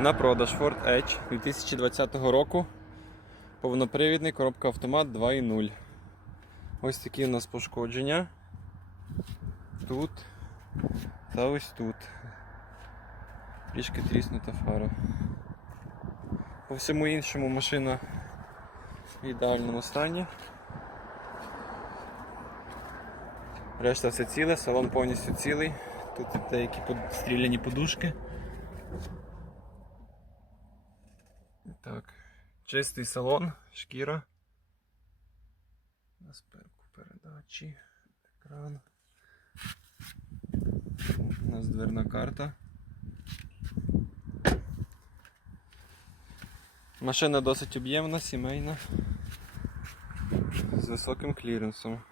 На продаж Ford Edge 2020 року. Повнопривідний коробка автомат 2.0. Ось такі у нас пошкодження. Тут та ось тут. Трішки тріснута фара. По всьому іншому машина в ідеальному стані. Решта все ціле, салон повністю цілий. Тут деякі стріляні подушки. Так, чистий салон, шкіра. На спинку передачі, екран. У нас дверна карта. Машина досить об'ємна, сімейна, з високим кліренсом.